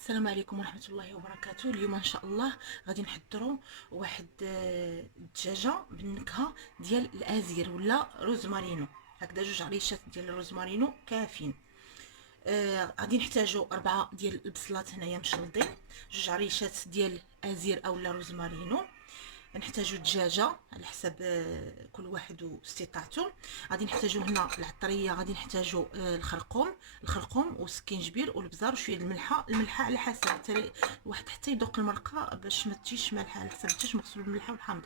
السلام عليكم ورحمة الله وبركاته. اليوم ان شاء الله غادي نحضروا واحد الدجاجة بالنكهة ديال الازير ولا روزمارينو. هكذا جوج عريشات ديال الروزمارينو كافيين. غادي نحتاجوا 4 ديال البصلات هنايا مشلضين، جوج عريشات ديال ازير اولا روزمارينو. نحتاجوا دجاجه على حسب كل واحد واستطاعته. غادي نحتاجوا هنا العطريه، غادي نحتاجوا الخرقوم والسكينجبير والبزار وشويه الملحه على حسب الواحد حتى يذوق المرقه باش ما تجيش مالحه، على حسب الدجاج مغسول بالملحه والحامض.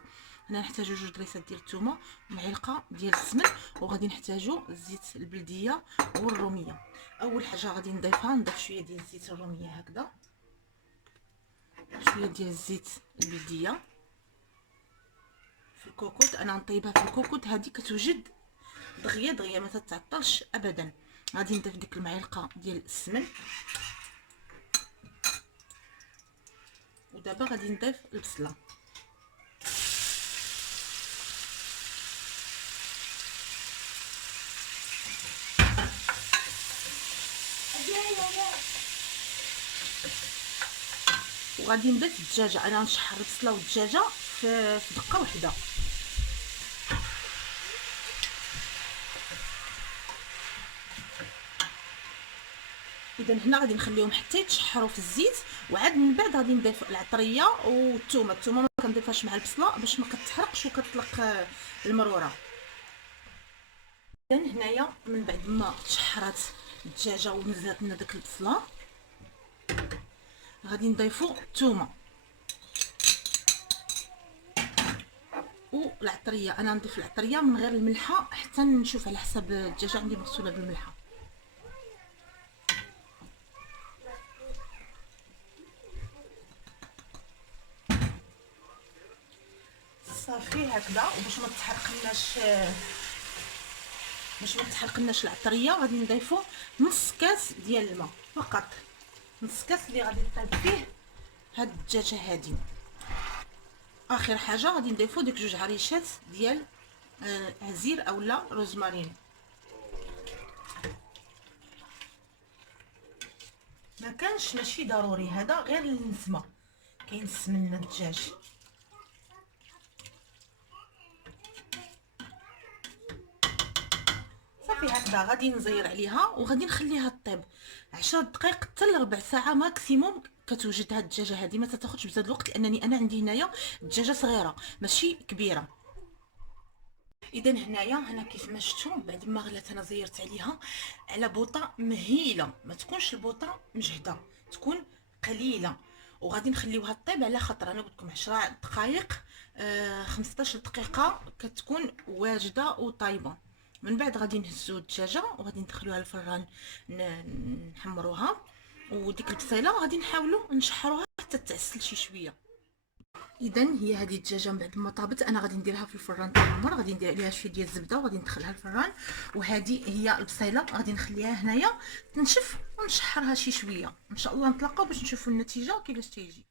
هنا نحتاجوا جوج دريسات ديال الثومه ومعلقه ديال السمن، وغادي نحتاجوا الزيت البلديه والروميه. اول حاجه غادي نضيف شويه ديال الزيت الروميه هكذا، شويه ديال الزيت البلديه في الكوكوط. انا نطيبها في الكوكوط، هذه كتوجد دغيا دغيا ما تتعطلش ابدا. غادي نضيف ديك المعلقه ديال السمن، ودابا غادي نضيف البصله. وغادي نضيف الدجاجه. انا نشحر البصله والدجاجه في دقه واحده. اذا هنا غادي نخليهم حتى يتشحروا في الزيت، وعاد من بعد غادي نضيف العطريه والثومه ما كنضيفهاش مع البصله باش ما كتحرقش وكتطلق المروره. اذا هنايا من بعد ما تشحرات الدجاجه ونزلت لنا داك البصله، غادي نضيفوا الثومه والعطريه. انا نضيف العطريه من غير الملحه حتى نشوف على حسب الدجاجه عندي مغسوله بالملحه. صافي هكذا. وباش ما تحرقناش العطريه غادي نضيفوا نص كاس ديال الماء فقط، نص كاس اللي غادي نطيب فيه هاد الدجاجه هادي. اخر حاجه غادي نضيفوا ديك جوج عريشات ديال عزير اولا روزمارين. ما كانش ماشي ضروري، هذا غير للنسمه، كينسم لنا الدجاج. صافي هكذا غادي نزير عليها وغادي نخليها طيب 10 دقائق حتى لربع ساعه ماكسيموم. كتوجد هاد الدجاجه هذه ما تاخذش بزاف الوقت، لانني انا عندي هنايا الدجاجه صغيره ماشي كبيره. اذا هنا كيف ما شفتوا بعد ما غلات انا زيرت عليها على بوطه مهيله، ما تكونش البوطه مجهده، تكون قليله. وغادي نخليوها طيب على خاطر انا قلت لكم 10 دقائق 15 دقيقه كتكون واجده وطايبه. من بعد غادي نهزو الدجاجه وغادي ندخلوها للفران نحمروها. وديك البصيله غادي نحاولوا نشحروها حتى تعسل شي شويه. اذا هي هذه الدجاجه من بعد ما طابت انا غادي نديرها في الفران تحمر، غادي ندير عليها شويه ديال الزبده وغادي ندخلها الفران. وهذه هي البصيله غادي نخليها هنايا تنشف ونشحرها شي شويه. ان شاء الله نتلاقاو باش نشوفوا النتيجه كيفاش تيجي.